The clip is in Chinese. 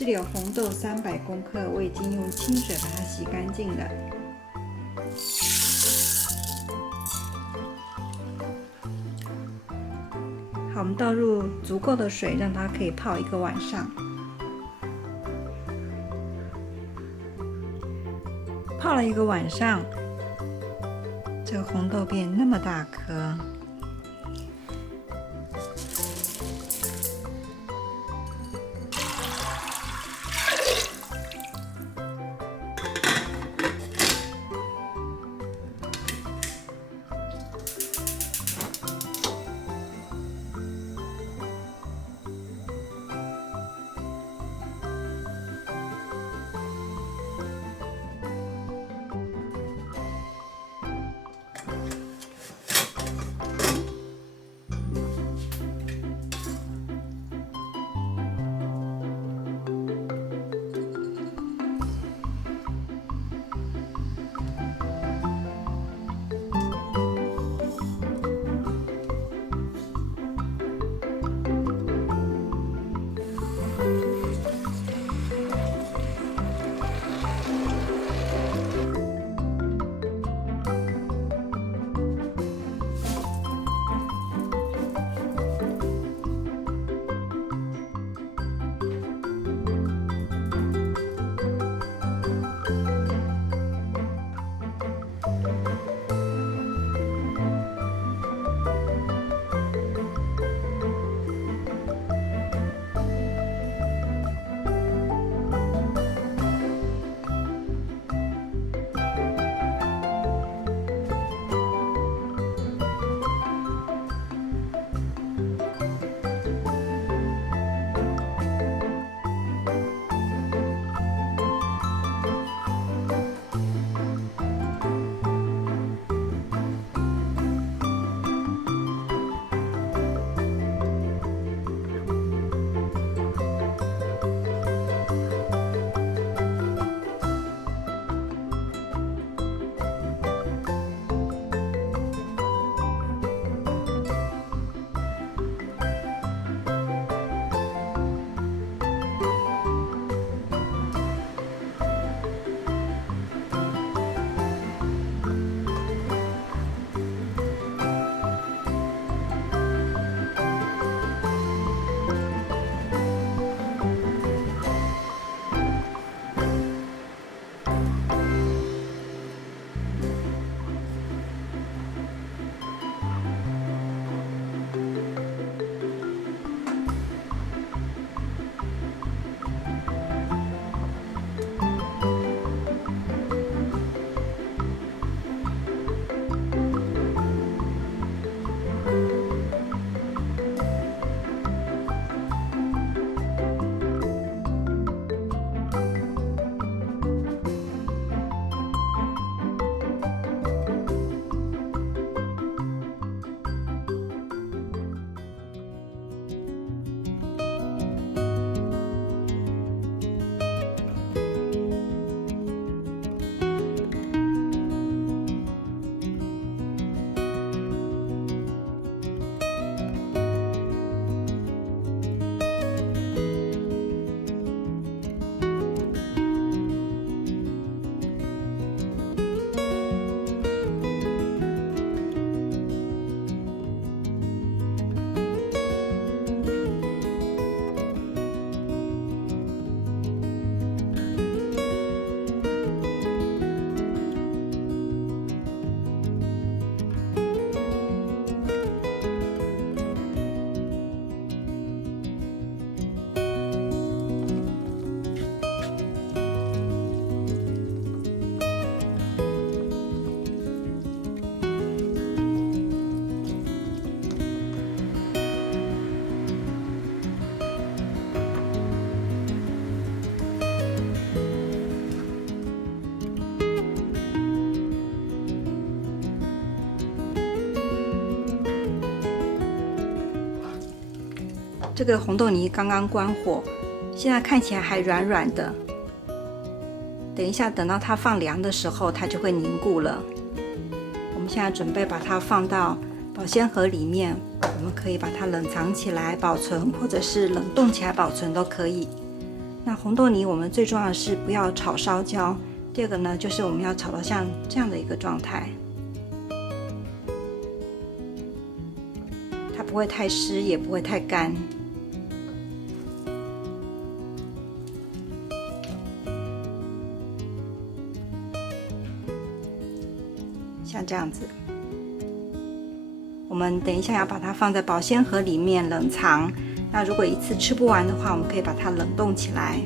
这里有红豆300公克，我已经用清水把它洗干净了。好，我们倒入足够的水，让它可以泡1个晚上。泡了1个晚上，这个红豆变那么大颗。这个红豆泥刚刚关火，现在看起来还软软的。等一下，等到它放凉的时候，它就会凝固了。我们现在准备把它放到保鲜盒里面，我们可以把它冷藏起来保存，或者是冷冻起来保存都可以。那红豆泥我们最重要的是不要炒烧焦，第二个呢就是我们要炒到像这样的一个状态，它不会太湿也不会太干。像这样子，我们等一下要把它放在保鲜盒里面冷藏。那如果一次吃不完的话，我们可以把它冷冻起来。